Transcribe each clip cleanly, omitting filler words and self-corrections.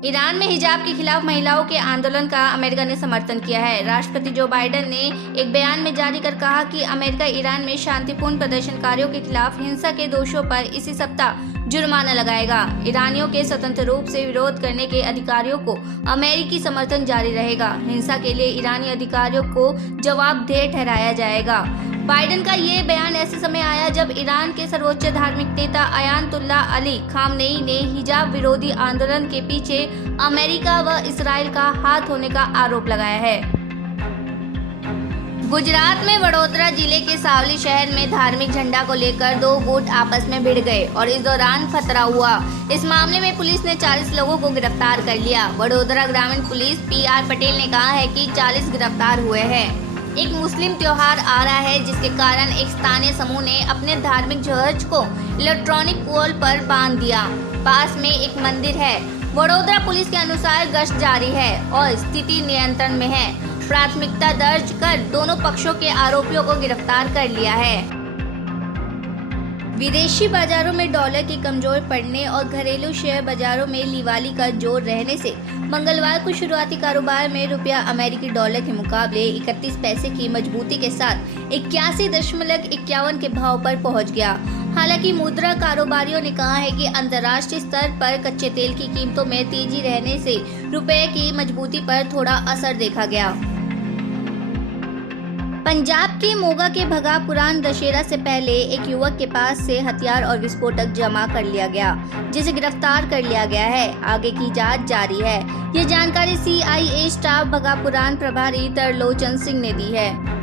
Iran में हिजाब के खिलाफ महिलाओं के आंदोलन का अमेरिका ने समर्थन किया है। राष्ट्रपति जो बाइडेन ने एक बयान में जारी कर कहा कि अमेरिका ईरान में शांतिपूर्ण प्रदर्शनकारियों के खिलाफ हिंसा के दोषों पर इसी सप्ताह जुर्माना लगाएगा। ईरानियों के स्वतंत्र रूप से विरोध करने के अधिकारियों को अमेरिकी समर्थन जारी रहेगा। हिंसा के लिए ईरानी अधिकारियों को जवाबदेह ठहराया जाएगा। बाइडेन का ये बयान ऐसे समय आया जब ईरान के सर्वोच्च धार्मिक नेता अयातुल्लाह अली खामनेई ने हिजाब विरोधी आंदोलन के पीछे अमेरिका व इसराइल का हाथ होने का आरोप लगाया है। गुजरात में वडोदरा जिले के सावली शहर में धार्मिक झंडा को लेकर दो गुट आपस में भिड़ गए और इस दौरान खतरा हुआ। इस मामले में पुलिस ने 40 लोगों को गिरफ्तार कर लिया। वडोदरा ग्रामीण पुलिस PR पटेल ने कहा है कि 40 गिरफ्तार हुए हैं। एक मुस्लिम त्योहार आ रहा है जिसके कारण एक स्थानीय समूह ने अपने धार्मिक ध्वज को इलेक्ट्रॉनिक पोल पर बांध दिया। पास में एक मंदिर है। वडोदरा पुलिस के अनुसार गश्त जारी है और स्थिति नियंत्रण में है। प्राथमिकता दर्ज कर दोनों पक्षों के आरोपियों को गिरफ्तार कर लिया है। विदेशी बाजारों में डॉलर के कमजोर पड़ने और घरेलू शेयर बाजारों में लिवाली का जोर रहने से मंगलवार को शुरुआती कारोबार में रुपया अमेरिकी डॉलर के मुकाबले 31 पैसे की मजबूती के साथ 81.51 के भाव पर पहुंच गया। हालांकि मुद्रा कारोबारियों ने कहा है कि अंतर्राष्ट्रीय स्तर पर कच्चे तेल की कीमतों में तेजी रहने से रुपये की मजबूती पर थोड़ा असर देखा गया। पंजाब के मोगा के भगा पुरान दशहरा से पहले एक युवक के पास से हथियार और विस्फोटक जमा कर लिया गया, जिसे गिरफ्तार कर लिया गया है। आगे की जांच जारी है। ये जानकारी CIA स्टाफ भगा पुरान प्रभारी तरलोचन सिंह ने दी है।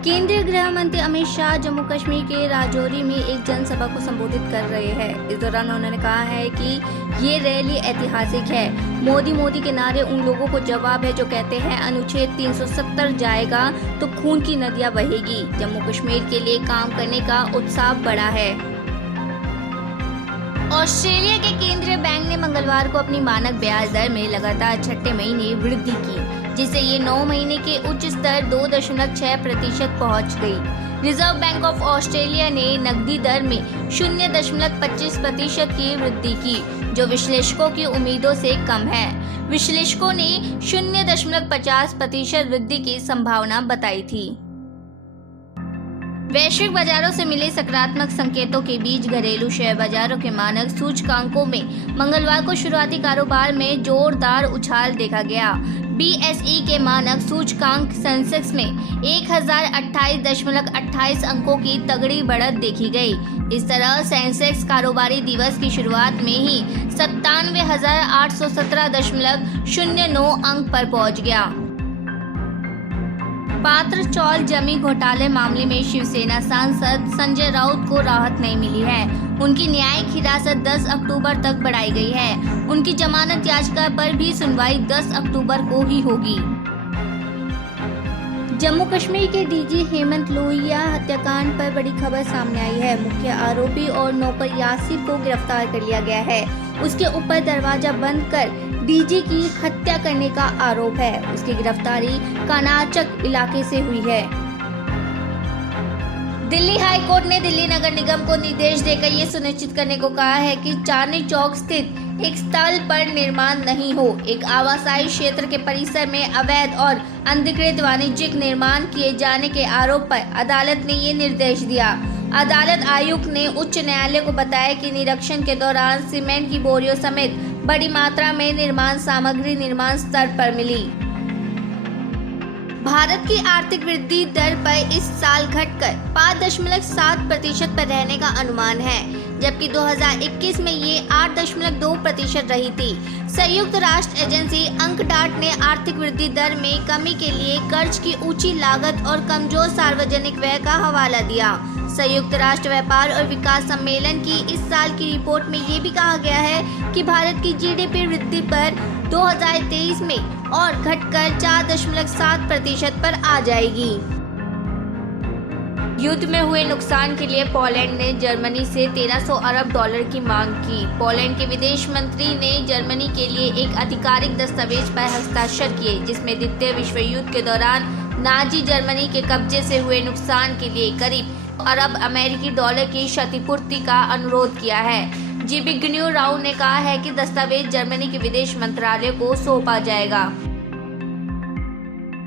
केंद्रीय गृह मंत्री अमित शाह जम्मू कश्मीर के राजौरी में एक जनसभा को संबोधित कर रहे हैं। इस दौरान उन्होंने कहा है कि ये रैली ऐतिहासिक है। मोदी के नारे उन लोगों को जवाब है जो कहते हैं अनुच्छेद 370 जाएगा तो खून की नदियां बहेगी। जम्मू कश्मीर के लिए काम करने का उत्साह बढ़ा है। ऑस्ट्रेलिया के केंद्रीय बैंक ने मंगलवार को अपनी मानक ब्याज दर में लगातार छठे महीने वृद्धि की, जिससे ये 9 महीने के उच्च स्तर 2.6% पहुंच गई। रिजर्व बैंक ऑफ ऑस्ट्रेलिया ने नकदी दर में 0.25% की वृद्धि की, जो विश्लेषकों की उम्मीदों से कम है। विश्लेषकों ने 0.50% वृद्धि की संभावना बताई थी। वैश्विक बाजारों से मिले सकारात्मक संकेतों के बीच घरेलू शेयर बाजारों के मानक सूचकांकों में मंगलवार को शुरुआती कारोबार में जोरदार उछाल देखा गया। BSE के मानक सूचकांक सेंसेक्स में 1028.28 अंकों की तगड़ी बढ़त देखी गई। इस तरह सेंसेक्स कारोबारी दिवस की शुरुआत में ही 97,817.09 अंक पर पहुंच गया। पात्र चौल जमीन घोटाले मामले में शिवसेना सांसद संजय राउत को राहत नहीं मिली है। उनकी न्यायिक हिरासत 10 अक्टूबर तक बढ़ाई गई है। उनकी जमानत याचिका पर भी सुनवाई 10 अक्टूबर को ही होगी। जम्मू कश्मीर के DG हेमंत लोहिया हत्याकांड पर बड़ी खबर सामने आई है। मुख्य आरोपी और नौकर यासिर को गिरफ्तार कर लिया गया है। उसके ऊपर दरवाजा बंद कर DG की हत्या करने का आरोप है। उसकी गिरफ्तारी कानाचक इलाके से हुई है। दिल्ली हाई कोर्ट ने दिल्ली नगर निगम को निर्देश देकर ये सुनिश्चित करने को कहा है कि चांदनी चौक स्थित एक स्थल पर निर्माण नहीं हो। एक आवासीय क्षेत्र के परिसर में अवैध और अनधिकृत वाणिज्यिक निर्माण किए जाने के आरोप पर अदालत ने ये निर्देश दिया। अदालत आयुक्त ने उच्च न्यायालय को बताया कि निरीक्षण के दौरान सीमेंट की बोरियों समेत बड़ी मात्रा में निर्माण सामग्री निर्माण स्तर पर मिली। भारत की आर्थिक वृद्धि दर पर इस साल घटकर 5.7% पर रहने का अनुमान है, जबकि 2021 में ये 8.2% रही थी। संयुक्त राष्ट्र एजेंसी अंकडाट ने आर्थिक वृद्धि दर में कमी के लिए कर्ज की ऊंची लागत और कमजोर सार्वजनिक व्यय का हवाला दिया। संयुक्त राष्ट्र व्यापार और विकास सम्मेलन की इस साल की रिपोर्ट में ये भी कहा गया है कि भारत की GDP वृद्धि पर 2023 में और घटकर 4.7% पर आ जाएगी। युद्ध में हुए नुकसान के लिए पोलैंड ने जर्मनी से 1300 अरब डॉलर की मांग की। पोलैंड के विदेश मंत्री ने जर्मनी के लिए एक आधिकारिक दस्तावेज पर हस्ताक्षर किए, जिसमें द्वितीय विश्व युद्ध के दौरान नाजी जर्मनी के कब्जे से हुए नुकसान के लिए करीब अरब अमेरिकी डॉलर की क्षतिपूर्ति का अनुरोध किया है। जिबिग्न्यू राव ने कहा है कि दस्तावेज जर्मनी के विदेश मंत्रालय को सौंपा जाएगा।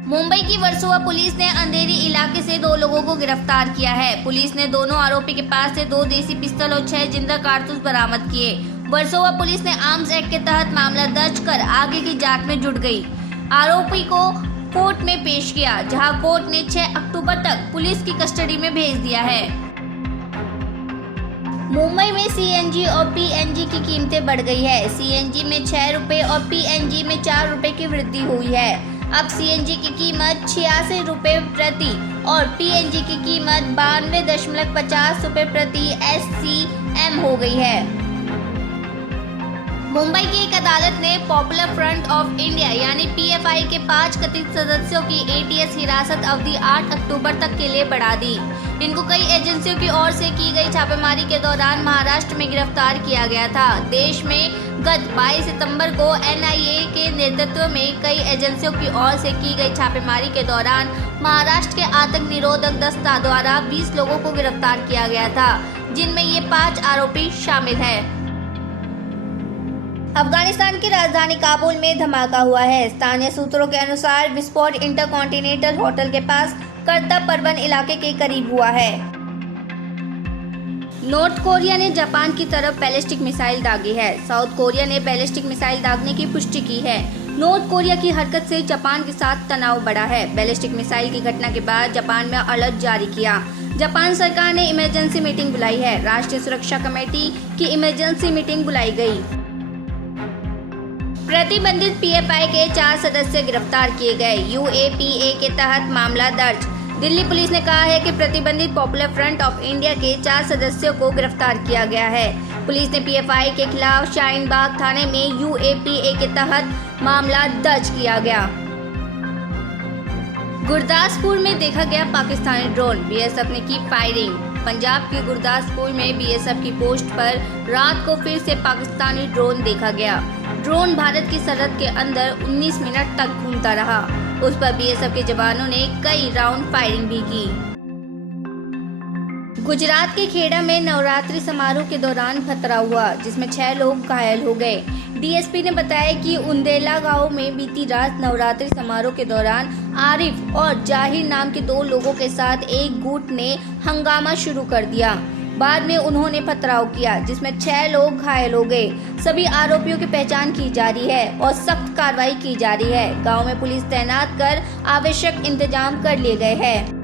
मुंबई की वर्सोवा पुलिस ने अंधेरी इलाके से 2 लोगों को गिरफ्तार किया है। पुलिस ने दोनों आरोपी के पास से 2 देसी पिस्तौल और 6 जिंदा कारतूस बरामद किए। वर्सोवा पुलिस ने आर्म्स एक्ट के तहत मामला दर्ज कर आगे की जांच में जुट गई। आरोपी को कोर्ट में पेश किया, जहां कोर्ट ने 6 अक्टूबर तक पुलिस की कस्टडी में भेज दिया है। मुंबई में सीएनजी और पीएनजी की कीमतें बढ़ गई है। सीएनजी में 6 रुपए और पीएनजी में 4 रुपए की वृद्धि हुई है। अब सीएनजी की कीमत 86 रुपए प्रति और पीएनजी की कीमत 92.50 रुपए प्रति SCM हो गई है। मुंबई की एक अदालत ने पॉपुलर फ्रंट ऑफ इंडिया यानी पीएफआई के 5 कथित सदस्यों की एटीएस हिरासत अवधि 8 अक्टूबर तक के लिए बढ़ा दी। इनको कई एजेंसियों की ओर से की गई छापेमारी के दौरान महाराष्ट्र में गिरफ्तार किया गया था। देश में गत 22 सितंबर को एनआईए के नेतृत्व में कई एजेंसियों की ओर से की गई छापेमारी के दौरान महाराष्ट्र के आतंक निरोधक दस्ता द्वारा 20 लोगों को गिरफ्तार किया गया था, जिनमें ये 5 आरोपी शामिल हैं। अफगानिस्तान की राजधानी काबुल में धमाका हुआ है। स्थानीय सूत्रों के अनुसार विस्फोट इंटरकॉन्टिनेंटल होटल के पास कर्तब परवन इलाके के करीब हुआ है। नॉर्थ कोरिया ने जापान की तरफ बैलिस्टिक मिसाइल दागी है। साउथ कोरिया ने बैलिस्टिक मिसाइल दागने की पुष्टि की है। नॉर्थ कोरिया की हरकत से जापान के साथ तनाव बढ़ा है। बैलिस्टिक मिसाइल की घटना के बाद जापान में अलर्ट जारी किया। जापान सरकार ने इमरजेंसी मीटिंग बुलाई है। राष्ट्रीय सुरक्षा कमेटी की इमरजेंसी मीटिंग बुलाई गई। प्रतिबंधित पीएफआई के 4 सदस्य गिरफ्तार किए गए। यूएपीए के तहत मामला दर्ज। दिल्ली पुलिस ने कहा है कि प्रतिबंधित पॉपुलर फ्रंट ऑफ इंडिया के 4 सदस्यों को गिरफ्तार किया गया है। पुलिस ने पीएफआई के खिलाफ शाहीन बाग थाने में यूएपीए के तहत मामला दर्ज किया गया। गुरदासपुर में देखा गया पाकिस्तानी ड्रोन, बीएसएफ ने की फायरिंग। पंजाब के गुरदासपुर में बीएसएफ की पोस्ट पर रात को फिर से पाकिस्तानी ड्रोन देखा गया। ड्रोन भारत की सरहद के अंदर 19 मिनट तक घूमता रहा। उस पर बीएसएफ के जवानों ने कई राउंड फायरिंग भी की। गुजरात के खेड़ा में नवरात्रि समारोह के दौरान खतरा हुआ, जिसमें 6 लोग घायल हो गए। डीएसपी ने बताया कि उंदेला गांव में बीती रात नवरात्रि समारोह के दौरान आरिफ और जाहिर नाम के 2 लोगों के साथ एक गुट ने हंगामा शुरू कर दिया। बाद में उन्होंने पथराव किया, जिसमें 6 लोग घायल हो गए। सभी आरोपियों की पहचान की जा रही है और सख्त कार्रवाई की जा रही है। गांव में पुलिस तैनात कर आवश्यक इंतजाम कर लिए गए हैं।